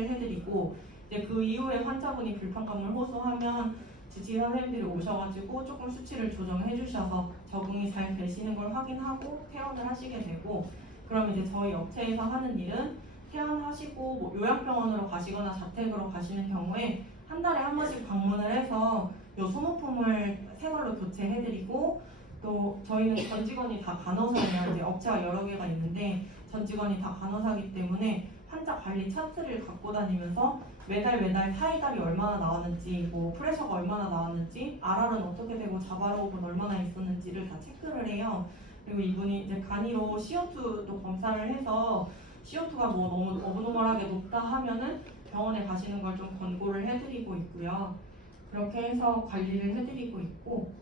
처치를 해드리고 이제 그 이후에 환자분이 불편감을 호소하면 지치 선생님들이 오셔가지고 조금 수치를 조정해 주셔서 적응이 잘 되시는 걸 확인하고 퇴원을 하시게 되고, 그럼 이제 저희 업체에서 하는 일은 퇴원하시고 뭐 요양병원으로 가시거나 자택으로 가시는 경우에 한 달에 한 번씩 방문을 해서 요 소모품을 새 걸로 교체해드리고, 또 저희는 전 직원이 다 간호사예요. 이제 업체가 여러 개가 있는데 전 직원이 다 간호사기 때문에 환자 관리 차트를 갖고 다니면서 매달 타이달이 얼마나 나왔는지, 뭐 프레셔가 얼마나 나왔는지, RR은 어떻게 되고 자바로흡은 얼마나 있었는지를 다 체크를 해요. 그리고 이분이 이제 간이로 CO2도 검사를 해서 CO2가 뭐 너무 어브노멀하게 높다 하면은 병원에 가시는 걸 좀 권고를 해드리고 있고요. 그렇게 해서 관리를 해드리고 있고,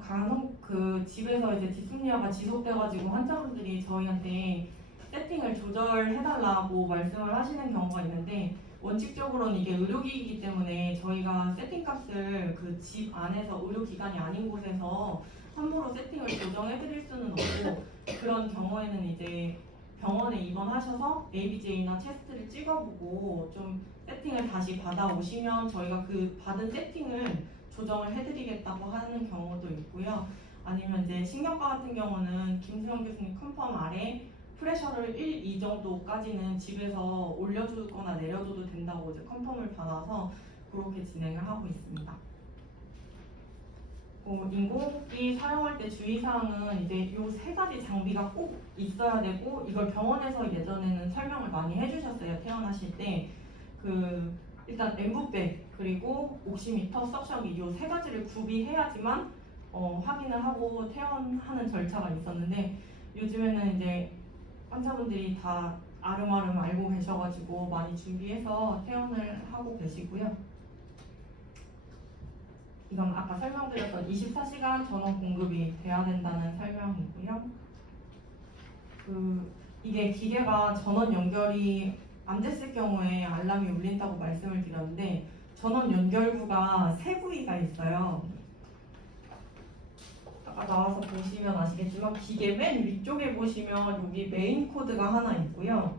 간혹 그 집에서 이제 디스니아가 지속돼가지고 환자분들이 저희한테 세팅을 조절해달라고 말씀을 하시는 경우가 있는데, 원칙적으로는 이게 의료기기이기 때문에 저희가 세팅값을 그 집 안에서 의료기관이 아닌 곳에서 함부로 세팅을 조정해드릴 수는 없고, 그런 경우에는 이제 병원에 입원하셔서 ABJ나 체스트를 찍어보고 좀 세팅을 다시 받아오시면 저희가 그 받은 세팅을 조정을 해드리겠다고 하는 경우도 있고요. 아니면 이제 신경과 같은 경우는 김수영 교수님 컨펌 아래 프레셔를 1, 2 정도까지는 집에서 올려주거나 내려줘도 된다고 이제 컨펌을 받아서 그렇게 진행을 하고 있습니다. 인공호흡기 사용할 때 주의사항은 이제 이 세 가지 장비가 꼭 있어야 되고, 이걸 병원에서 예전에는 설명을 많이 해주셨어요. 퇴원하실 때 일단 엠브백 그리고 옥시미터, 석션기 이 세 가지를 구비해야지만 확인을 하고 퇴원하는 절차가 있었는데, 요즘에는 이제 환자분들이 다 아름아름 알고 계셔가지고 많이 준비해서 퇴원을 하고 계시고요. 이건 아까 설명드렸던 24시간 전원 공급이 돼야 된다는 설명이고요. 이게 기계가 전원 연결이 안 됐을 경우에 알람이 울린다고 말씀을 드렸는데, 전원 연결구가 세 부위가 있어요. 아까 나와서 보시면 아시겠지만 기계 맨 위쪽에 보시면 여기 메인 코드가 하나 있고요.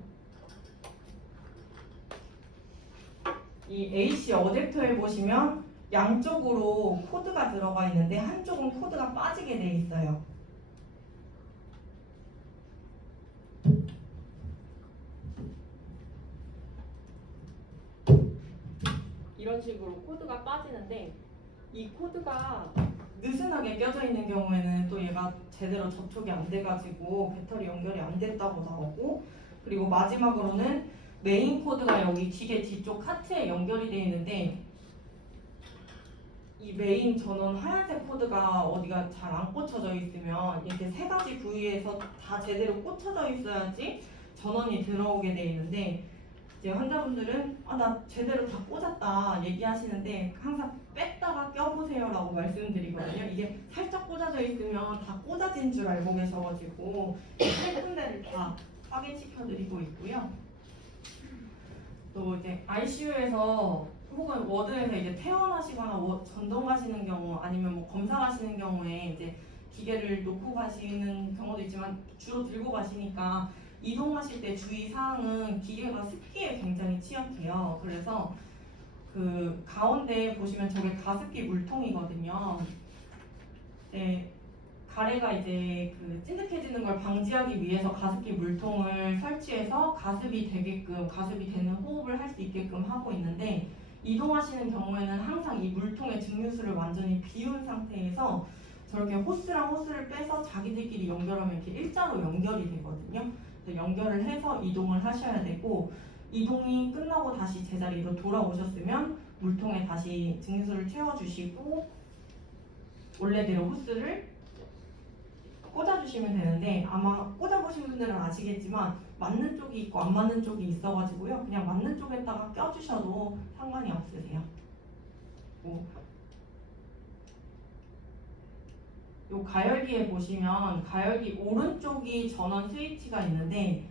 이 AC 어댑터에 보시면 양쪽으로 코드가 들어가 있는데 한쪽은 코드가 빠지게 돼 있어요. 이런 식으로 코드가 빠지는데, 이 코드가 느슨하게 껴져 있는 경우에는 또 얘가 제대로 접촉이 안 돼가지고 배터리 연결이 안 됐다고 나오고, 그리고 마지막으로는 메인 코드가 여기 기계 뒤쪽 카트에 연결이 되어 있는데, 이 메인 전원 하얀색 코드가 어디가 잘 안 꽂혀져 있으면 이렇게 세 가지 부위에서 다 제대로 꽂혀져 있어야지 전원이 들어오게 되어 있는데, 이제 환자분들은 나 제대로 다 꽂았다 얘기하시는데 항상 뺐다가 껴보세요 라고 말씀드리거든요. 이게 살짝 꽂아져 있으면 다 꽂아진 줄 알고 계셔가지고 세 군데를 다 확인시켜 드리고 있고요. 또 이제 ICU에서 혹은 워드에서 이제 퇴원하시거나 전동 가시는 경우, 아니면 뭐 검사 가시는 경우에 이제 기계를 놓고 가시는 경우도 있지만 주로 들고 가시니까 이동하실 때 주의사항은 기계가 습기에 굉장히 취약해요. 그래서 그 가운데 보시면 저게 가습기 물통이거든요. 네, 가래가 이제 그 찐득해지는 걸 방지하기 위해서 가습기 물통을 설치해서 가습이 되는 호흡을 할 수 있게끔 하고 있는데, 이동하시는 경우에는 항상 이 물통의 증류수를 완전히 비운 상태에서 저렇게 호스랑 호스를 빼서 자기들끼리 연결하면 이렇게 일자로 연결이 되거든요. 연결을 해서 이동을 하셔야 되고, 이동이 끝나고 다시 제자리로 돌아오셨으면 물통에 다시 증류수를 채워주시고 원래대로 호스를 꽂아주시면 되는데, 아마 꽂아보신 분들은 아시겠지만 맞는 쪽이 있고 안 맞는 쪽이 있어가지고요, 그냥 맞는 쪽에다가 껴주셔도 상관이 없으세요. 요 가열기에 보시면 가열기 오른쪽이 전원 스위치가 있는데,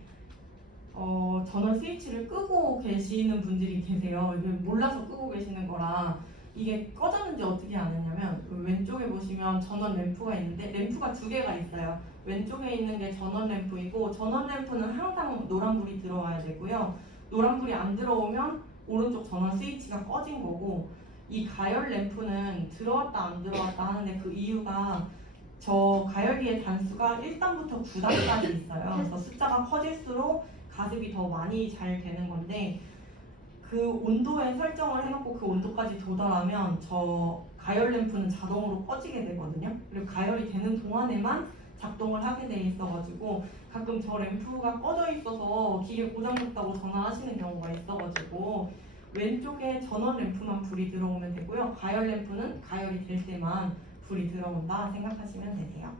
전원 스위치를 끄고 계시는 분들이 계세요. 몰라서 끄고 계시는 거라 이게 꺼졌는지 어떻게 아느냐면 왼쪽에 보시면 전원 램프가 있는데 램프가 두 개가 있어요. 왼쪽에 있는 게 전원 램프이고 전원 램프는 항상 노란불이 들어와야 되고요. 노란불이 안 들어오면 오른쪽 전원 스위치가 꺼진 거고 이 가열 램프는 들어왔다 안 들어왔다 하는데 그 이유가 저 가열기의 단수가 1단부터 9단까지 있어요. 그래서 숫자가 커질수록 가습이 더 많이 잘 되는 건데 그 온도에 설정을 해놓고 그 온도까지 도달하면 저 가열 램프는 자동으로 꺼지게 되거든요. 그리고 가열이 되는 동안에만 작동을 하게 돼 있어가지고 가끔 저 램프가 꺼져 있어서 기계 고장났다고 전화하시는 경우가 있어가지고 왼쪽에 전원 램프만 불이 들어오면 되고요. 가열 램프는 가열이 될 때만 불이 들어온다 생각하시면 되세요.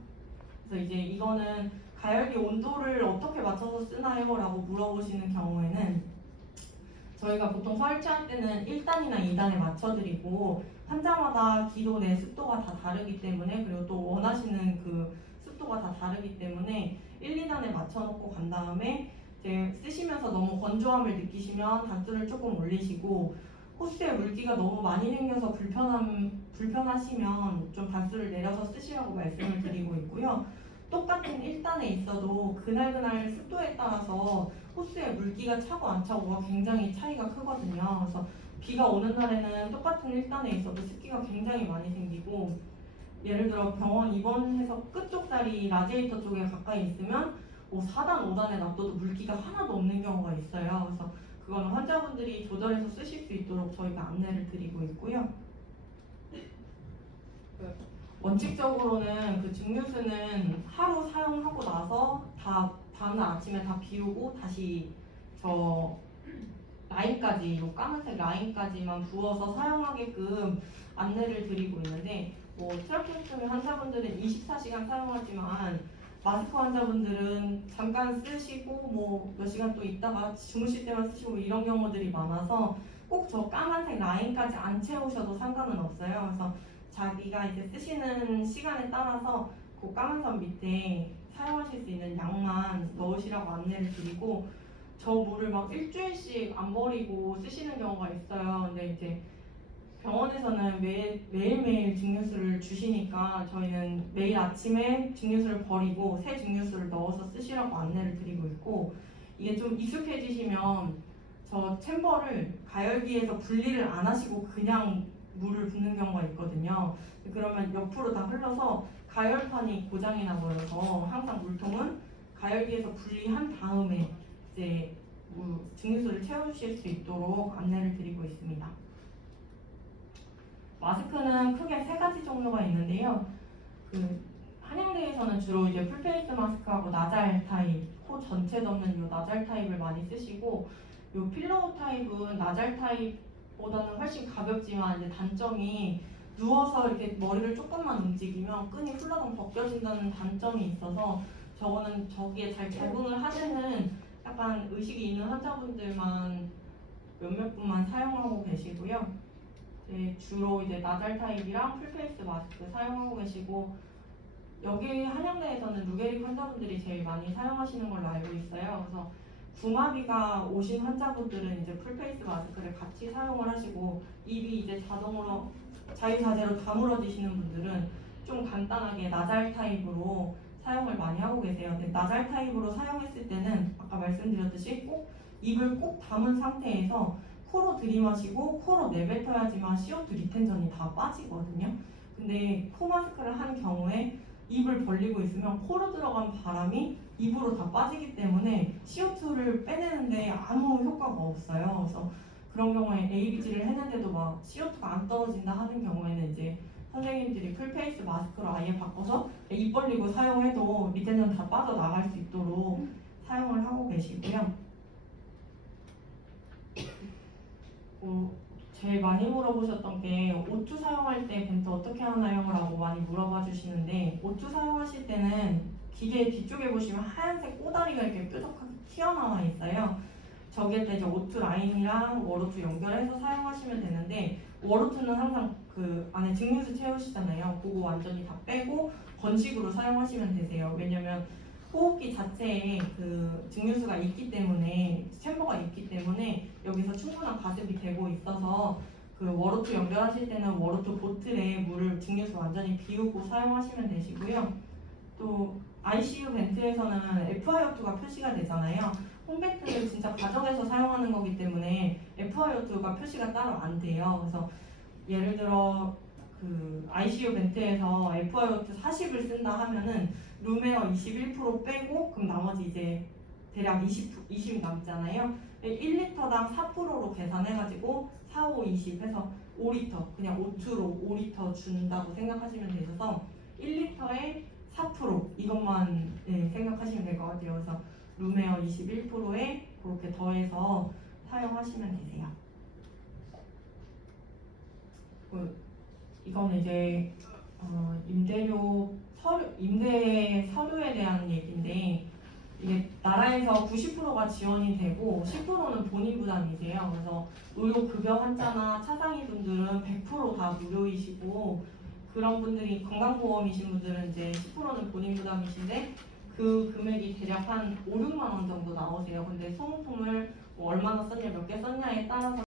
그래서 이제 이거는 가열기 온도를 어떻게 맞춰서 쓰나요? 라고 물어보시는 경우에는 저희가 보통 설치할 때는 1단이나 2단에 맞춰드리고 환자마다 기도 내 습도가 다 다르기 때문에 그리고 또 원하시는 그 습도가 다 다르기 때문에 1, 2단에 맞춰놓고 간 다음에 이제 쓰시면서 너무 건조함을 느끼시면 단수를 조금 올리시고 호스에 물기가 너무 많이 생겨서 불편하시면 좀 단수를 내려서 쓰시라고 말씀을 드리고 있고요. 똑같은 1단에 있어도 그날 습도에 따라서 호스에 물기가 차고 안 차고가 굉장히 차이가 크거든요. 그래서 비가 오는 날에는 똑같은 1단에 있어도 습기가 굉장히 많이 생기고 예를 들어 병원 입원해서 끝쪽 자리 라디에이터 쪽에 가까이 있으면 4단, 5단에 놔둬도 물기가 하나도 없는 경우가 있어요. 그래서 그거는 환자분들이 조절해서 쓰실 수 있도록 저희가 안내를 드리고 있고요. 원칙적으로는 그 증류수는 하루 사용하고 나서 다음날 아침에 다 비우고 다시 저 라인까지, 요 까만색 라인까지만 부어서 사용하게끔 안내를 드리고 있는데 트라케오토미 환자분들은 24시간 사용하지만 마스크 환자분들은 잠깐 쓰시고 몇 시간 또 있다가 주무실 때만 쓰시고 이런 경우들이 많아서 꼭 저 까만색 라인까지 안 채우셔도 상관은 없어요. 그래서 자기가 이제 쓰시는 시간에 따라서 그 까만 선 밑에 사용하실 수 있는 양만 넣으시라고 안내를 드리고 저 물을 막 일주일씩 안 버리고 쓰시는 경우가 있어요. 근데 이제 병원에서는 매일매일 증류수를 주시니까 저희는 매일 아침에 증류수를 버리고 새 증류수를 넣어서 쓰시라고 안내를 드리고 있고 이게 좀 익숙해지시면 저 챔버를 가열기에서 분리를 안 하시고 그냥 물을 붓는 경우가 있거든요. 그러면 옆으로 다 흘러서 가열판이 고장이 나버려서 항상 물통은 가열기에서 분리한 다음에 이제 증류수를 채우실 수 있도록 안내를 드리고 있습니다. 마스크는 크게 3가지 종류가 있는데요. 한양대에서는 주로 이제 풀페이스 마스크하고 나잘 타입, 코 전체 덮는 이 나잘 타입을 많이 쓰시고 이 필로우 타입은 나잘 타입보다는 훨씬 가볍지만 이제 단점이 누워서 이렇게 머리를 조금만 움직이면 끈이 훌러덩 벗겨진다는 단점이 있어서 저거는 저기에 잘 적응을 하시는 약간 의식이 있는 환자분들만 몇몇 분만 사용하고 계시고요. 주로 이제 나잘 타입이랑 풀페이스 마스크 사용하고 계시고 여기 한양대에서는 루게릭 환자분들이 제일 많이 사용하시는 걸로 알고 있어요. 그래서 구마비가 오신 환자분들은 이제 풀페이스 마스크를 같이 사용을 하시고 입이 이제 자동으로 자유자재로 다물어지시는 분들은 좀 간단하게 나잘 타입으로 사용을 많이 하고 계세요. 근데 나잘 타입으로 사용했을 때는 아까 말씀드렸듯이 꼭 입을 꼭 담은 상태에서 코로 들이마시고 코로 내뱉어야지만 CO2 리텐션이 다 빠지거든요. 근데 코 마스크를 한 경우에 입을 벌리고 있으면 코로 들어간 바람이 입으로 다 빠지기 때문에 CO2를 빼내는데 아무 효과가 없어요. 그래서 그런 경우에 ABG를 했는데도 막 CO2가 안 떨어진다 하는 경우에는 이제 선생님들이 풀페이스 마스크로 아예 바꿔서 입 벌리고 사용해도 리텐션 다 빠져나갈 수 있도록 사용을 하고 계시고요. 제일 많이 물어보셨던 게 O2 사용할 때 벤트 어떻게 하나요? 라고 많이 물어봐 주시는데 O2 사용하실 때는 기계 뒤쪽에 보시면 하얀색 꼬다리가 이렇게 뾰족하게 튀어나와 있어요. 저기에다 이제 O2 라인이랑 워로투 연결해서 사용하시면 되는데 워로투는 항상 그 안에 증류수 채우시잖아요. 그거 완전히 다 빼고 건식으로 사용하시면 되세요. 왜냐면 호흡기 자체에 그 증류수가 있기 때문에 챔버가 있기 때문에 여기서 충분한 가습이 되고 있어서 그 워로트 연결하실 때는 워로트 보틀에 물을 증류수 완전히 비우고 사용하시면 되시고요. 또 ICU 벤트에서는 FiO2가 표시가 되잖아요. 홈벤트는 진짜 가정에서 사용하는 거기 때문에 FiO2가 표시가 따로 안 돼요. 그래서 예를 들어 그 ICU 벤트에서 FiO2 40을 쓴다 하면은 룸에어 21% 빼고 그럼 나머지 이제 대략 20 남잖아요. 1리터당 4%로 계산해가지고 4, 5, 20 해서 5리터 그냥 O2로 5리터 준다고 생각하시면 되셔서 1리터에 4% 이것만 생각하시면 될 것 같아요. 그래서 룸에어 21%에 그렇게 더해서 사용하시면 되세요. 이거는 이제 임대료 임대 서류에 대한 얘기인데 이게 나라에서 90%가 지원이 되고 10%는 본인 부담이세요. 그래서 의료급여 환자나 차상위 분들은 100% 다 무료이시고 그런 분들이 건강보험이신 분들은 이제 10%는 본인 부담이신데 그 금액이 대략 한 5, 6만 원 정도 나오세요. 근데 소모품을 뭐 얼마나 썼냐 몇 개 썼냐에 따라서